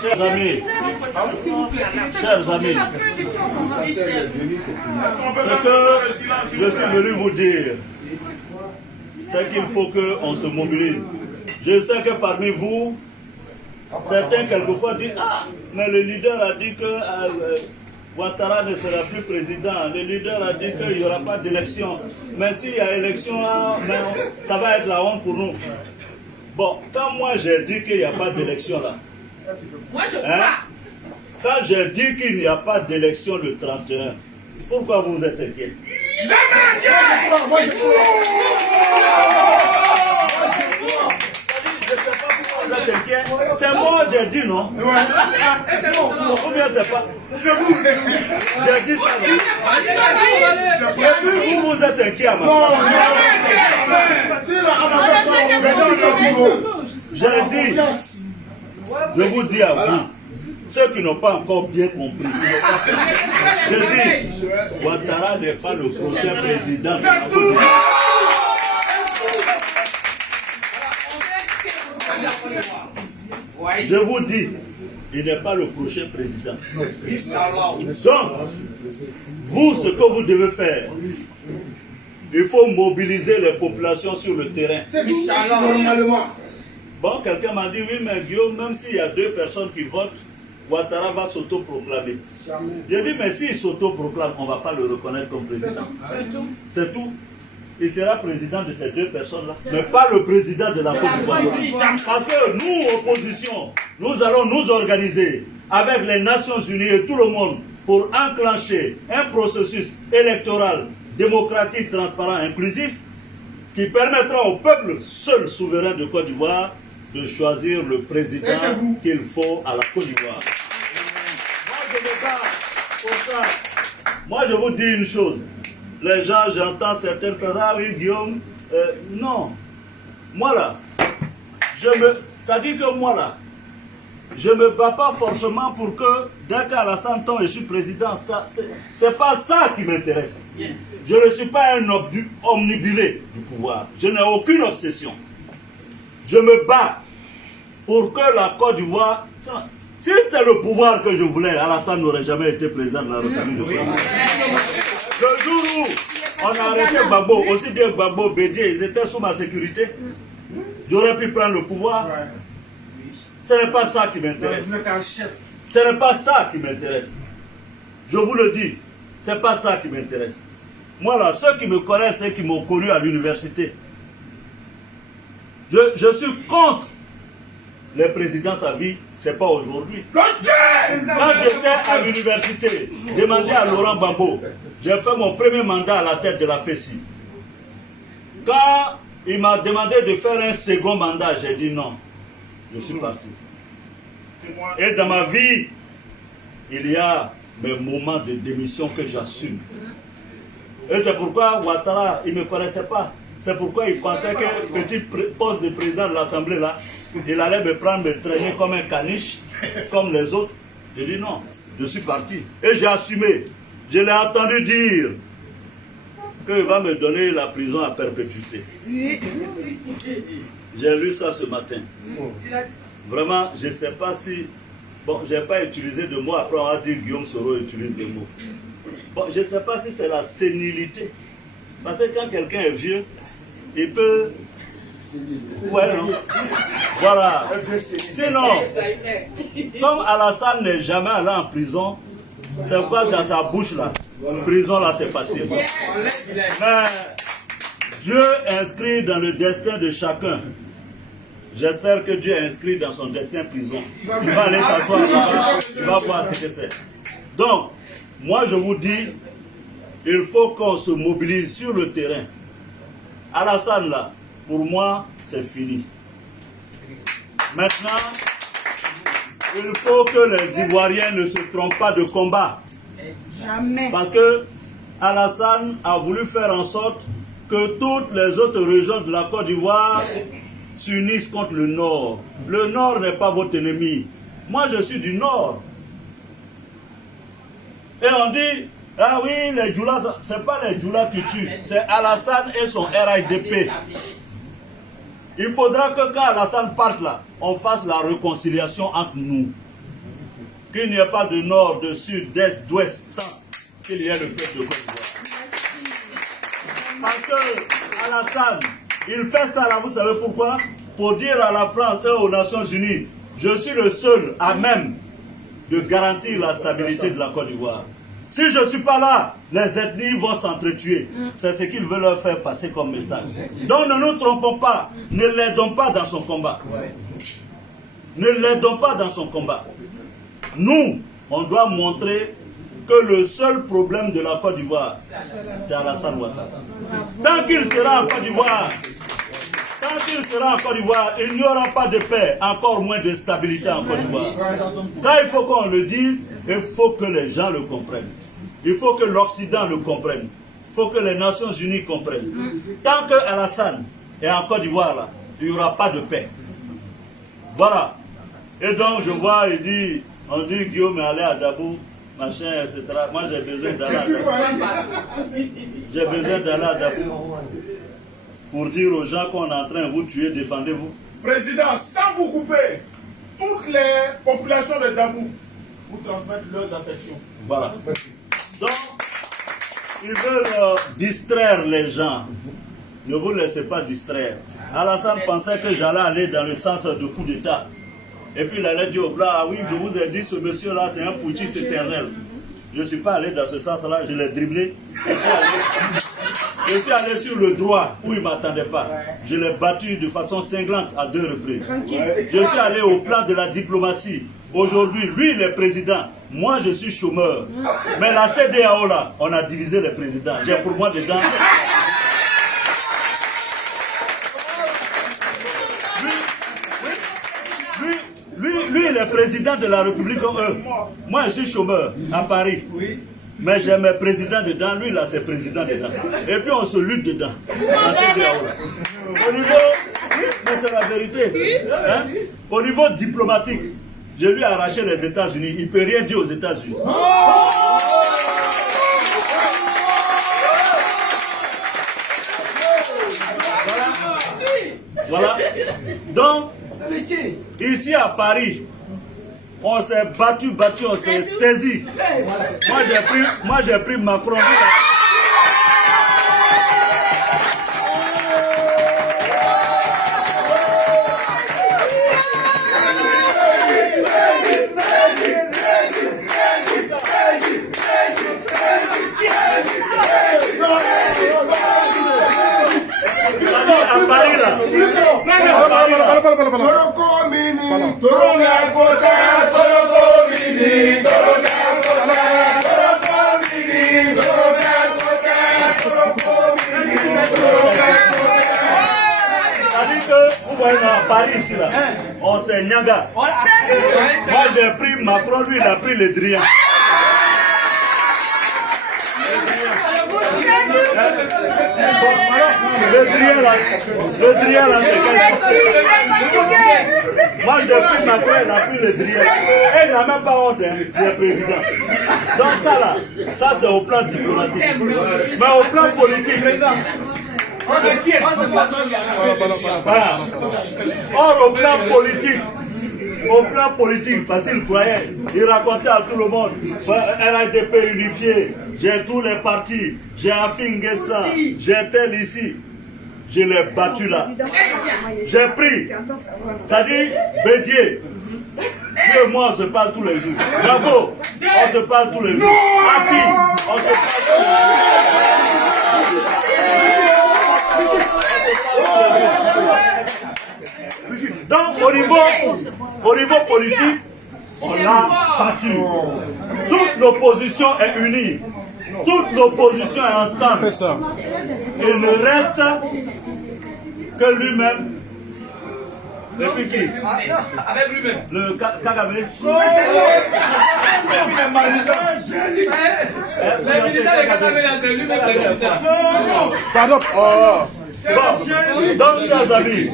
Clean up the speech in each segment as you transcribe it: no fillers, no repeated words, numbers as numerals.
Chers amis, chers amis, ce que je suis venu vous dire, c'est qu'il faut qu'on se mobilise. Je sais que parmi vous, certains quelquefois disent « Ah, mais le leader a dit que Ouattara ne sera plus président. Le leader a dit qu'il n'y aura pas d'élection. Mais s'il y a élection, ça va être la honte pour nous. » Bon, quand moi j'ai dit qu'il n'y a pas d'élection là, moi je crois. Quand j'ai dit qu'il n'y a pas d'élection le 31, pourquoi vous êtes inquiets? Jamais! Moi je crois. Je ne sais pas pourquoi vous êtes inquiets. C'est moi j'ai dit non. Ou bien c'est pas. J'ai dit ça. Vous vous êtes inquiets à ma J'ai dit, je vous dis à vous, ceux qui n'ont pas encore bien compris, je dis, Ouattara n'est pas le prochain président de la Côte d'Ivoire. Je vous dis, il n'est pas le prochain président. Donc, vous, ce que vous devez faire, il faut mobiliser les populations sur le terrain. Bon, quelqu'un m'a dit, oui, mais Guillaume, même s'il y a 2 personnes qui votent, Ouattara va s'autoproclamer. J'ai dit, mais s'il s'autoproclame, on ne va pas le reconnaître comme président. C'est tout. Il sera président de ces 2 personnes-là, mais pas le président de la Côte d'Ivoire. Parce que nous, opposition, nous allons nous organiser avec les Nations Unies et tout le monde pour enclencher un processus électoral démocratique, transparent, inclusif, qui permettra au peuple seul souverain de Côte d'Ivoire de choisir le président qu'il faut à la Côte d'Ivoire. Moi, je me bats pour ça. Moi, je vous dis une chose. Les gens, j'entends certaines phrases, ah oui, Guillaume, non. Moi là, ça dit que moi là, je ne me bats pas forcément pour que, dès qu'Alassane tombe et je suis président, c'est pas ça qui m'intéresse. Yes. Je ne suis pas un omnibulé du pouvoir. Je n'ai aucune obsession. Je me bats pour que la Côte d'Ivoire... Si c'est le pouvoir que je voulais, Alassane n'aurait jamais été président de la République de France. Le jour où on a arrêté Gbagbo, aussi bien Gbagbo, Bédié, ils étaient sous ma sécurité, j'aurais pu prendre le pouvoir. Ce n'est pas ça qui m'intéresse. Vous êtes un chef. Ce n'est pas ça qui m'intéresse. Je vous le dis, ce n'est pas ça qui m'intéresse. Moi là, ceux qui me connaissent et qui m'ont connu à l'université, je suis contre les présidences à vie, ce n'est pas aujourd'hui. Quand j'étais à l'université, demandez à Laurent Gbagbo, j'ai fait mon premier mandat à la tête de la FESI. Quand il m'a demandé de faire un second mandat, j'ai dit non. Je suis parti. Et dans ma vie, il y a mes moments de démission que j'assume. Et c'est pourquoi Ouattara, il ne me connaissait pas. C'est pourquoi il pensait qu'un petit poste de président de l'Assemblée, là, il allait me prendre, me traîner comme un caniche, comme les autres. J'ai dit non, je suis parti. Et j'ai assumé. Je l'ai entendu dire qu'il va me donner la prison à perpétuité. J'ai lu ça ce matin. Vraiment, je ne sais pas si... Bon, je n'ai pas utilisé de mots, après on va dire Guillaume Soro utilise des mots. Bon, je ne sais pas si c'est la sénilité. Parce que quand quelqu'un est vieux, il peut... Ouais, non. Voilà. Sinon, comme Alassane n'est jamais allé en prison, c'est quoi dans sa bouche là? Prison là, c'est facile. Mais Dieu inscrit dans le destin de chacun. J'espère que Dieu inscrit dans son destin prison. Il va aller s'asseoir là-bas, il va voir ce que c'est. Donc, moi je vous dis, il faut qu'on se mobilise sur le terrain. Alassane là, pour moi, c'est fini. Maintenant, il faut que les Ivoiriens ne se trompent pas de combat. Jamais. Parce que Alassane a voulu faire en sorte que toutes les autres régions de la Côte d'Ivoire s'unissent contre le Nord. Le Nord n'est pas votre ennemi. Moi, je suis du Nord. Et on dit, ah oui, les Djoulas, ce n'est pas les Djoulas qui tuent, c'est Alassane et son RIDP. il faudra que quand Alassane parte là, on fasse la réconciliation entre nous. Qu'il n'y ait pas de nord, de sud, d'est, d'ouest, sans qu'il y ait le peuple de Côte d'Ivoire. Parce que Alassane, il fait ça là, vous savez pourquoi? Pour dire à la France et aux Nations Unies, je suis le seul à même de garantir la stabilité de la Côte d'Ivoire. Si je ne suis pas là, les ethnies vont s'entretuer. C'est ce qu'ils veulent leur faire passer comme message. Donc ne nous trompons pas, ne l'aidons pas dans son combat. Ne l'aidons pas dans son combat. Nous, on doit montrer que le seul problème de la Côte d'Ivoire, c'est Alassane Ouattara. Tant qu'il sera en Côte d'Ivoire, il n'y aura pas de paix, encore moins de stabilité en Côte d'Ivoire. Ça, il faut qu'on le dise, et il faut que les gens le comprennent. Il faut que l'Occident le comprenne. Il faut que les Nations Unies comprennent. Tant que Alassane est en Côte d'Ivoire, là, il n'y aura pas de paix. Voilà. Et donc, je vois, on dit Guillaume est allé à Dabou, machin, etc. Moi, j'ai besoin d'aller à Dabou. J'ai besoin d'aller à Dabou pour dire aux gens qu'on est en train de vous tuer, défendez-vous. Président, sans vous couper, toutes les populations de Dabou vous transmettent leurs affections. Voilà. Donc, ils veulent distraire les gens. Ne vous laissez pas distraire. Alassane pensait que j'allais aller dans le sens de coup d'État. Et puis il allait dire au blanc, ah oui, je vous ai dit, ce monsieur-là, c'est un putschiste éternel. Je ne suis pas allé dans ce sens-là, je l'ai dribblé. Je suis allé sur le droit où il ne m'attendait pas. Je l'ai battu de façon cinglante à 2 reprises. Je suis allé au plan de la diplomatie. Aujourd'hui, lui, il est président. Moi, je suis chômeur. Mais la CEDEAO, là, on a divisé les présidents. J'ai pour moi dedans. Lui, il est président de la République. Moi, je suis chômeur à Paris. Mais j'ai mes présidents dedans. Lui, là, c'est président dedans. Et puis, on se lutte dedans. Au niveau... Mais c'est la vérité. Hein? Au niveau diplomatique, je lui ai arraché les États-Unis. Il ne peut rien dire aux États-Unis. Voilà. Donc, ici à Paris, on s'est battu, on s'est saisi. Moi j'ai pris Macron. À Paris là. C'est-à-dire que, vous voyez à Paris ici là, on s'est nyaga. Moi j'ai pris Macron, lui il a pris le Drian. Le Drian là, c'est quel... Moi j'ai pris Macron, il a pris le Drian. Et il n'a même pas honte, hein, c'est président. Donc ça là, ça c'est au plan diplomatique. Mais au plan politique, or au plan politique, parce qu'il croyait, il racontait à tout le monde, RHDP unifié, j'ai tous les partis, j'ai Afinguessa, j'ai tel ici. Je l'ai battu là. J'ai pris, c'est-à-dire Bédier. Lui et moi, on se parle tous les jours. Bravo, on se parle tous les jours. Afi, on se parle tous les jours. Donc, au niveau politique, on a battu. Toute l'opposition est unie. Toute l'opposition est ensemble. Il ne reste que lui-même. Et puis qui? Avec lui-même. Le Kagame. Les militaires de Kagame, c'est lui-même, c'est militaire. Pardon. Bon, donc, chers amis.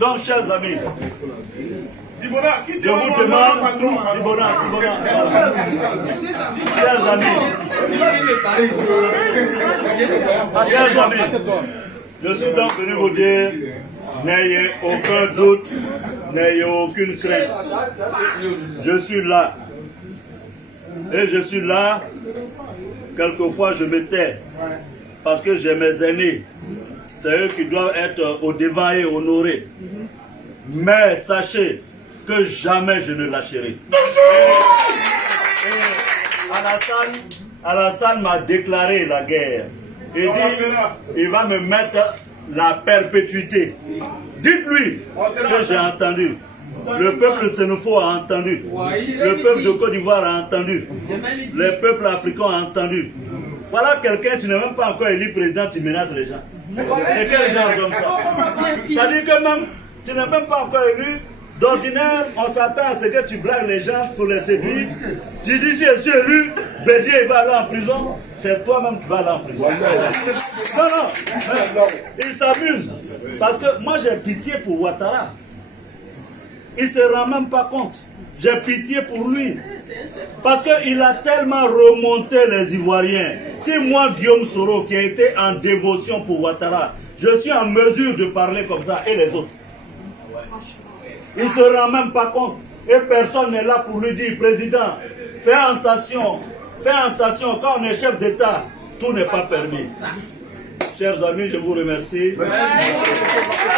Donc, chers amis. Je vous demande, chers amis, Chers amis, je suis donc venu vous dire, n'ayez aucun doute, n'ayez aucune crainte. Je suis là. Et je suis là, quelquefois je me tais, parce que j'ai mes aînés. C'est eux qui doivent être au devant et honorés. Mais sachez que jamais je ne lâcherai. Alassane m'a déclaré la guerre. Il dit, il va me mettre la perpétuité. Dites-lui que j'ai entendu. Le peuple sénégalais a entendu. Le peuple de Côte d'Ivoire a entendu. Les peuples africains ont entendu. Voilà quelqu'un qui n'est même pas encore élu président, tu menaces les gens. C'est quel genre comme ça? C'est-à-dire que même, tu n'es même pas encore élu. D'ordinaire, on s'attend à ce que tu blagues les gens pour les séduire. Tu dis, si je suis élu, Bédier il va aller en prison. C'est toi-même qui vas aller en prison. Non, il s'amuse. Parce que moi j'ai pitié pour Ouattara. Il ne se rend même pas compte. J'ai pitié pour lui. Parce qu'il a tellement remonté les Ivoiriens. Si moi, Guillaume Soro, qui a été en dévotion pour Ouattara, je suis en mesure de parler comme ça, et les autres. Il ne se rend même pas compte. Et personne n'est là pour lui dire, président, fais attention. Fais attention, quand on est chef d'État, tout n'est pas permis. Chers amis, je vous remercie.